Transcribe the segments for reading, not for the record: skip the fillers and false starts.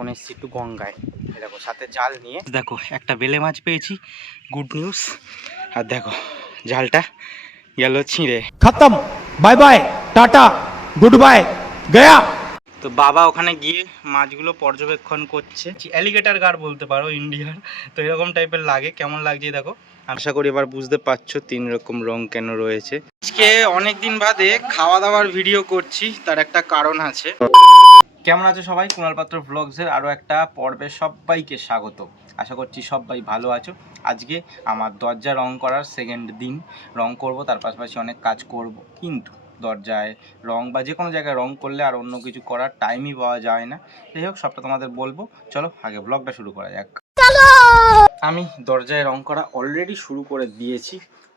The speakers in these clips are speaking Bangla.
এখন এসছি একটু গঙ্গায়। দেখো সাথে জাল নিয়ে, দেখো একটা বেলে মাছ পেয়েছি, গুড নিউজ। আর দেখো জালটা গেল ছিঁড়ে, खत्म, bye bye tata good bye गया। তো বাবা ওখানে গিয়ে মাছগুলো পর্যবেক্ষণ করছে। অ্যালিগেটার গার বলতে পারো ইন্ডিয়ার, তো এরকম টাইপের লাগে। কেমন লাগছে দেখো, আশা করি এবার বুঝতে পারছো 3 রকম রং কেন রয়েছে। আজকে অনেকদিন বাদে খাওয়া দাওয়ার ভিডিও করছি, তার একটা কারণ আছে। কেমন আছো সবাই? কুণাল পাত্র ব্লগসের আরও একটা পর্বে সবাইকে স্বাগত। আশা করছি সবাই ভালো আছো। আজকে আমার দরজা রং করার সেকেন্ড দিন। রং করব, তার পাশাপাশি অনেক কাজ করব, কিন্তু দরজায় রং বা যে কোনো জায়গায় রং করলে আর অন্য কিছু করার টাইমই পাওয়া যায় না। যাই হোক, সবটা তোমাদের বলবো। চলো আগে ব্লগটা শুরু করা যাক। আমি দরজায় রং করা অলরেডি শুরু করে দিয়েছি।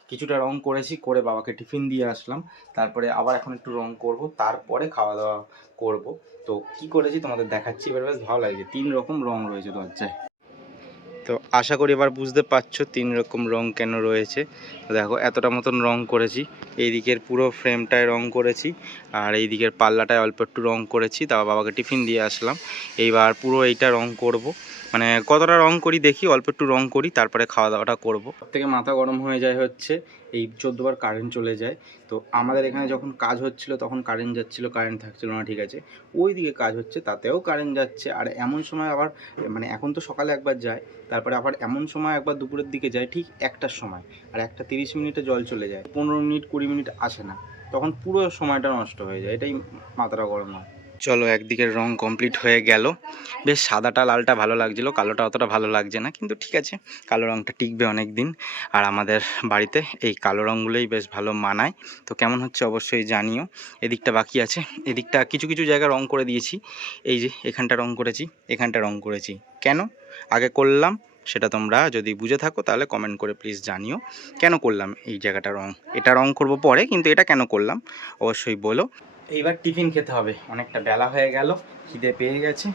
কিছুটা রং করেছি, করে বাবাকে টিফিন দিয়ে আসলাম। তারপরে আবার এখন একটু রং করব, তারপরে খাওয়া দাওয়া করব। তো কি করেছি তোমাদের দেখাচ্ছি। এবার বেশ ভালো লাগছে, 3 রকম রং রয়েছে দরজায়। তো আশা করি এবার বুঝতে পারছো 3 রকম রং কেন রয়েছে। দেখো এতটা মতন রং করেছি, এই দিকের পুরো ফ্রেমটায় রং করেছি, আর এই দিকের পাল্লাটায় অল্প একটু রং করেছি। তারপর বাবাকে টিফিন দিয়ে আসলাম। এইবার পুরো এইটা রং করব, মানে কতটা রং করি দেখি, অল্প একটু রং করি, তারপরে খাওয়া দাওয়াটা করবো। সব থেকে মাথা গরম হয়ে যায় হচ্ছে এই 14 বার কারেন্ট চলে যায়। তো আমাদের এখানে যখন কাজ হচ্ছিল তখন কারেন্ট যাচ্ছিল, কারেন্ট থাকছিল না, ঠিক আছে। ওই দিকে কাজ হচ্ছে তাতেও কারেন্ট যাচ্ছে। আর এমন সময় আবার, মানে এখন তো সকালে একবার যায়, তারপরে আবার এমন সময় একবার দুপুরের দিকে যায় ঠিক 1টার সময়, আর 1টা 30 মিনিটে জল চলে যায়, 15 মিনিট 20 মিনিট আসে না, তখন পুরো সময়টা নষ্ট হয়ে যায়। এটাই মাথাটা গরম হয়। চলো, একদিকের রং কমপ্লিট হয়ে গেল। বেশ সাদাটা লালটা ভালো লাগছিলো, কালোটা অতটা ভালো লাগছে না, কিন্তু ঠিক আছে, কালো রংটা টিকবে অনেক দিন। আর আমাদের বাড়িতে এই কালো রঙগুলোই বেশ ভালো মানায়। তো কেমন হচ্ছে অবশ্যই জানিও। এদিকটা বাকি আছে, এদিকটা কিছু কিছু জায়গায় রং করে দিয়েছি। এই যে এখানটা রং করেছি, এখানটা রং করেছি। কেন আগে করলাম সেটা তোমরা যদি বুঝে থাকো তাহলে কমেন্ট করে প্লিজ জানিও, কেন করলাম এই জায়গাটা রং। এটা রং করব পরে, কিন্তু এটা কেন করলাম অবশ্যই বলো। এইবার টিফিন খেতে হবে, অনেকটা বেলা হয়ে গেল, খিদে পেয়ে গেছে।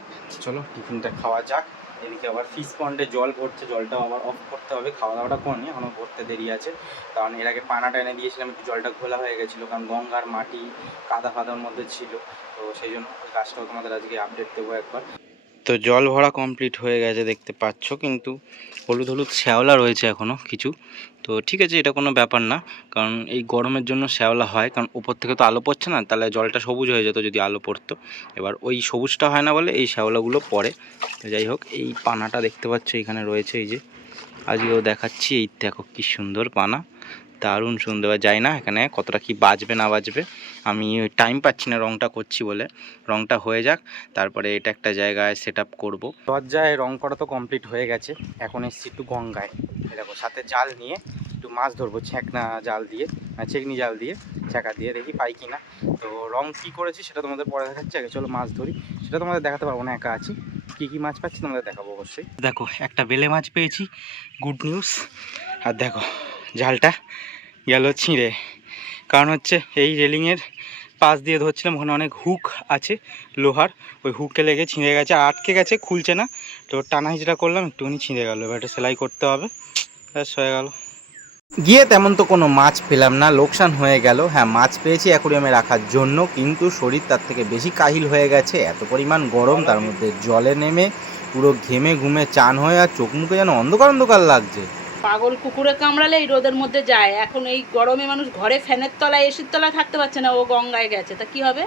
চলো টিফিনটা খাওয়া যাক। এদিকে আবার ফিশ পন্ডে জল ভরছে, জলটাও আবার অফ করতে হবে। খাওয়া দাওয়াটা করিনি, এখনও ভরতে দেরি আছে। কারণ এর আগে পানাটা এনে দিয়েছিলাম, একটু জলটা ঘোলা হয়ে গেছিলো, কারণ গঙ্গার মাটি কাদা ফাদার মধ্যে ছিল। তো সেই জন্য ওই কাজটাও তোমাদের আজকে আপডেট দেবো একবার। তো জল ভরা কমপ্লিট হয়ে গেছে দেখতে পাচ্ছ, কিন্তু হলুদ হলুদ শ্যাওলা রয়েছে এখনও কিছু। তো ঠিক আছে, এটা কোনো ব্যাপার না, কারণ এই গরমের জন্য শ্যাওলা হয়, কারণ উপর থেকে তো আলো পড়ছে না, তাহলে জলটা সবুজ হয়ে যেত যদি আলো পড়তো। এবার ওই সবুজটা হয় না বলে এই শ্যাওলাগুলো পড়ে। তো যাই হোক, এই পানাটা দেখতে পাচ্ছ এখানে রয়েছে, এই যে আজকেও দেখাচ্ছি, এই দেখো কি সুন্দর পানা, দারুণ সুন্দর। যাই না এখানে কতটা কি বাজবে না বাজবে, আমি ওই টাইম পাচ্ছি না রংটা করছি বলে। রংটা হয়ে যাক, তারপরে এটা একটা জায়গায় সেট আপ করবো। দরজায় রং করা তো কমপ্লিট হয়ে গেছে, এখন এসছি একটু গঙ্গায়। দেখো সাথে জাল নিয়ে একটু মাছ ধরবো, ছ্যাঁকনা জাল দিয়ে, ছেকনি জাল দিয়ে, ছ্যাঁকা দিয়ে, দেখি পাই কিনা। তো রং কী করেছি সেটা তোমাদের পরে দেখাচ্ছি, আগে চলো মাছ ধরি। সেটা তোমাদের দেখাতে পারবো না, একা আছি। কী কী মাছ পাচ্ছি তোমাদের দেখাবো অবশ্যই। দেখো একটা বেলে মাছ পেয়েছি, গুড নিউজ। আর দেখো জালটা গেল ছিঁড়ে, কারণ হচ্ছে এই রেলিংয়ের পাশ দিয়ে ধরছিলাম, ওখানে অনেক হুক আছে লোহার, ওই হুকে লেগে ছিঁড়ে গেছে, আটকে গেছে, খুলছে না। তো টানা হিজড়া করলাম, একটুখানি ছিঁড়ে গেল। এবার এটা সেলাই করতে হবে, ব্যাস হয়ে গেল। গিয়ে তেমন তো কোনো মাছ পেলাম না, লোকসান হয়ে গেল। হ্যাঁ, মাছ পেয়েছি অ্যাকুরিয়ামে রাখার জন্য, কিন্তু শরীর তার থেকে বেশি কাহিল হয়ে গেছে। এত পরিমাণ গরম, তার মধ্যে জলে নেমে পুরো ঘেমে ঘুমে চান হয়ে, আর চোখ মুখে যেন অন্ধকার অন্ধকার লাগছে। পাগল কুকুরে কামড়ালে এই রোদের মধ্যে যায়, এখন এই গরমে মানুষ ঘরে ফ্যানের তলায় এসির তলায় থাকতে পারছে না, ও গঙ্গায় গেছে, তা কি হবে?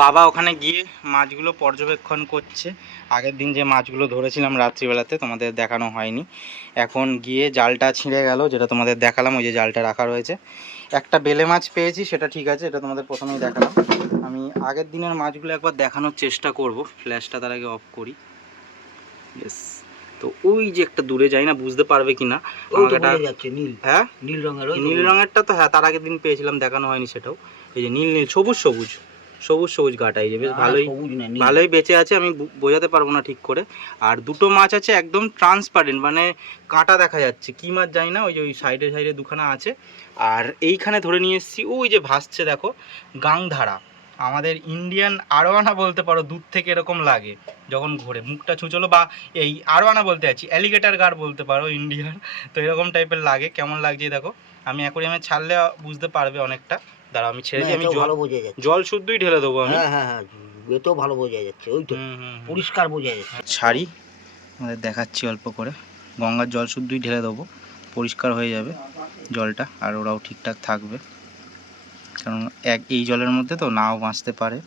বাবা ওখানে গিয়ে মাছগুলো পর্যবেক্ষণ করছে। আগের দিন যে মাছগুলো ধরেছিলাম রাত্রিবেলাতে তোমাদের দেখানো হয়নি, এখন গিয়ে জালটা ছিঁড়ে গেল, যেটা তোমাদের দেখালাম, ওই যে জালটা রাখা রয়েছে। একটা বেলে মাছ পেয়েছি, সেটা ঠিক আছে, এটা তোমাদের প্রথমেই দেখালাম। আমি আগের দিনের মাছগুলো একবার দেখানোর চেষ্টা করব, ফ্ল্যাশটা তার আগে অফ করি। ইয়েস, তো ওই যে একটা দূরে যাই না, বুঝতে পারবে কিনা আমাকে, নীল, হ্যাঁ নীল রঙের, নীল রঙেরটা তো হ্যাঁ তার আগের দিন পেয়েছিলাম, দেখানো হয়নি সেটাও। এই যে নীল নীল সবুজ সবুজ সবুজ সবুজ গাটা, এই যে বেশ ভালোই ভালোই বেঁচে আছে, আমি বোঝাতে পারবো না ঠিক করে। আর দুটো মাছ আছে একদম ট্রান্সপারেন্ট, মানে কাঁটা দেখা যাচ্ছে, কি মাছ জানি না, ওই যে ওই সাইডে সাইডে দুখানা আছে। আর এইখানে ধরে নিয়ে এসেছি, ওই যে ভাসছে দেখো, গাংধারা, আমাদের ইন্ডিয়ান আরোয়ানা বলতে পারো, দূর থেকে এরকম লাগে যখন ঘোরে, মুখটা ছুঁচলো, বা এই আরোয়ানা বলতে আছি, অ্যালিগেটার গার বলতে পারো ইন্ডিয়ার, তো এরকম টাইপের লাগে। কেমন লাগছে দেখো, আমি অ্যাকুরিয়ামে ছাড়লে বুঝতে পারবে অনেকটা। দাঁড়াও আমি ছেড়ে দিই, আমি জল শুদ্ধই ঢেলে দেবো আমি। এতেও ভালো বোঝা যাচ্ছে, ওই তো পরিষ্কার বোঝা যাচ্ছে। ছাড়ি আমাদের দেখাচ্ছি অল্প করে, গঙ্গার জল শুদ্ধই ঢেলে দেবো, পরিষ্কার হয়ে যাবে জলটা, আর ওরাও ঠিকঠাক থাকবে। কারণ এই জলের মধ্যে তো নাও বাঁচতে পারে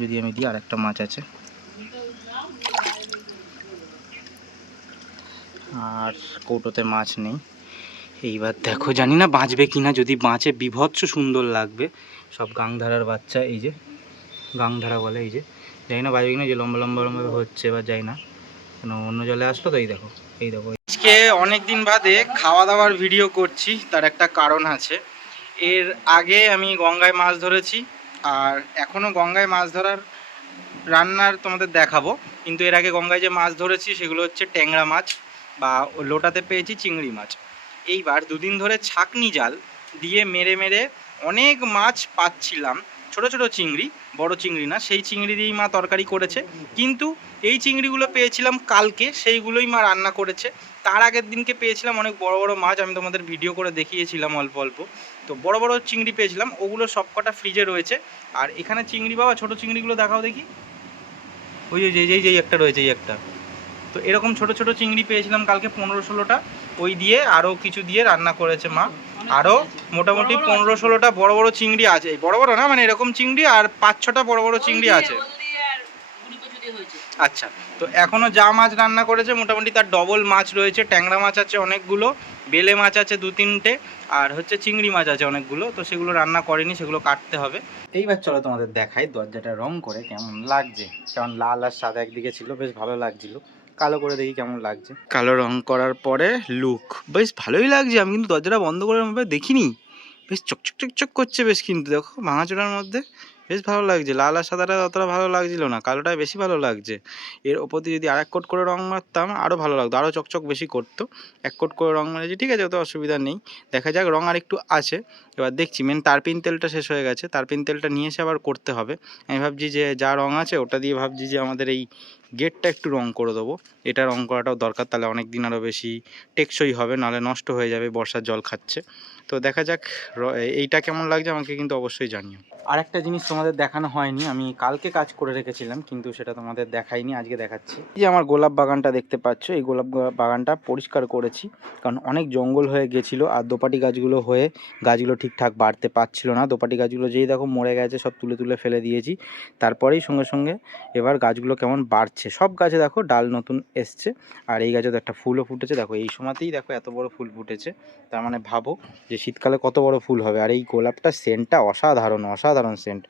যদি আমি দিই। আর একটা মাছ আছে, আর কৌটোতে মাছ নেই। এইবার দেখো, জানি না বাঁচবে কিনা, যদি বাঁচে বিভৎস সুন্দর লাগবে। সব গাংধারার বাচ্চা, এই যে গাংধারা বলে, এই যে জানি না বাঁচবে কিনা, যে লম্বা লম্বা লম্বা হচ্ছে, এবার যাই না কেন অন্য জলে আসলো তো। এই দেখো, এই দেখো। আজকে অনেক দিন বাদে খাওয়া দাওয়ার ভিডিও করছি, তার একটা কারণ আছে। এর আগে আমি গঙ্গায় মাছ ধরেছি, আর এখনও গঙ্গায় মাছ ধরার রান্নার তোমাদের দেখাবো। কিন্তু এর আগে গঙ্গায় যে মাছ ধরেছি সেগুলো হচ্ছে ট্যাংরা মাছ, বা লোটাতে পেয়েছি চিংড়ি মাছ। এইবার দুদিন ধরে ছাঁকনি জাল দিয়ে মেরে মেরে অনেক মাছ পাচ্ছিলাম, ছোট ছোট চিংড়ি, বড় চিংড়ি না। সেই চিংড়ি দিয়েই মা তরকারি করেছে, কিন্তু এই চিংড়িগুলো পেয়েছিলাম কালকে, সেইগুলোই মা রান্না করেছে। তার আগের দিনকে পেয়েছিলাম অনেক বড় বড় মাছ, আমি তোমাদের ভিডিও করে দেখিয়েছিলাম অল্প অল্প। তো বড় বড় চিংড়ি পেয়েছিলাম, ওগুলো সবকটা ফ্রিজে রয়েছে। আর এখানে চিংড়ি, বাবা ছোট চিংড়িগুলো দেখাও দেখি। ওই যে যেই একটা রয়েছে, এই একটা। তো এরকম ছোট ছোট চিংড়ি পেয়েছিলাম কালকে 15-16টা, ওই দিয়ে আরও কিছু দিয়ে রান্না করেছে মা। আরও মোটামুটি 15-16টা বড় বড় চিংড়ি আছে, বড় বড় না মানে এরকম চিংড়ি, আর 5-6টা বড় বড় চিংড়ি আছে। আচ্ছা, তো এখনও যা মাছ রান্না করেছে মোটামুটি তার ডবল মাছ রয়েছে। ট্যাংরা মাছ আছে অনেকগুলো, বেলে মাছ আছে 2-3টে, আর হচ্ছে চিংড়ি মাছ আছে অনেকগুলো। তো সেগুলো রান্না করেনি, সেগুলো কাটতে হবে। এইবার চলো তোমাদের দেখাই দরজাটা রং করে কেমন লাগছে। কারণ লাল আর সাদা একদিকে ছিল, বেশ ভালো লাগছিল। কালো করে দেখি কেমন লাগছে। কালো রং করার পরে লুক বেশ ভালোই লাগছে। আমি কিন্তু দরজাটা বন্ধ করে দেখিনি, বেশ চকচক চকচক করছে বেশ। কিন্তু দেখো ভাঙাচোরার মধ্যে বেশ ভালো লাগছে। লাল আর সাদাটা অতটা ভালো লাগছিল না, কালোটাই বেশি ভালো লাগছে। এর ওপর দিয়ে যদি আর এক কোট করে রং মারতাম আরও ভালো লাগতো, আরও চকচক বেশি করতো। এক কোট করে রং মারেছি, ঠিক আছে, অত অসুবিধা নেই। দেখা যাক, রং আর একটু আছে। এবার দেখছি, মেন তারপিন তেলটা শেষ হয়ে গেছে, তারপিন তেলটা নিয়ে এসে আবার করতে হবে। আমি ভাবছি যে যা রং আছে ওটা দিয়ে ভাবছি যে আমাদের এই গেটটা একটু রং করে দেবো। এটা রং করাটাও দরকার, তাহলে অনেক দিন আরও বেশি টেকসই হবে, নাহলে নষ্ট হয়ে যাবে, বর্ষার জল খাচ্ছে। তো দেখা যাক এইটা কেমন লাগছে, আমাকে কিন্তু অবশ্যই জানিও। আর একটা জিনিস তোমাদের দেখানো হয়নি, আমি কালকে কাজ করে রেখেছিলাম কিন্তু সেটা তোমাদের দেখাইনি, আজকে দেখাচ্ছি। এই যে আমার গোলাপ বাগানটা দেখতে পাচ্ছ, এই গোলাপ বাগানটা পরিষ্কার করেছি, কারণ অনেক জঙ্গল হয়ে গেছিলো। আর দোপাটি গাছগুলো হয়ে গাছগুলো ঠিকঠাক বাড়তে পারছিল না। দোপাটি গাছগুলো যেই দেখো মরে গেছে, সব তুলে তুলে ফেলে দিয়েছি। তারপরেই সঙ্গে সঙ্গে এবার গাছগুলো কেমন বাড়ছে, সব গাছে দেখো ডাল নতুন এসছে। আর এই গাছে তো একটা ফুলও ফুটেছে, দেখো এই সময়তেই দেখো এত বড় ফুল ফুটেছে। তার মানে ভাবো যে শীতকালে কত বড় ফুল হবে। আর এই গোলাপটার সেন্টটা অসাধারণ, অসাধারণ সেন্ট।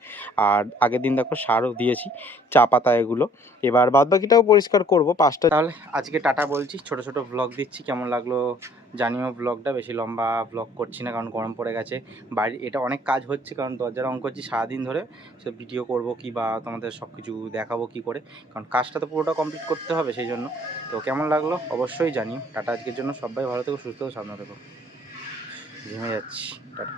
আর আগের দিন দেখো সারও দিয়েছি, চা পাতা এগুলো। এবার বাদবাকিটাও পরিষ্কার করব 5টা। তাহলে আজকে টাটা বলছি, ছোট ছোট ব্লগ দিচ্ছি, কেমন লাগলো জানিও। ব্লগটা বেশি লম্বা ব্লগ করছি না, কারণ গরম পড়ে গেছে। বাড়ি এটা অনেক কাজ হচ্ছে, কারণ দরজা রং করছি সারাদিন ধরে। সে ভিডিও করব কি বা তোমাদের সব কিছু দেখাবো কি করে, কারণ কাজটা তো পুরোটা কমপ্লিট করতে হবে, সেই জন্য। তো কেমন লাগলো অবশ্যই জানিও। টাটা আজকের জন্য, সবাই ভালো থেকো, সুস্থ থেকো, সামনে থেকো। ঘেমে যাচ্ছি, টাটা।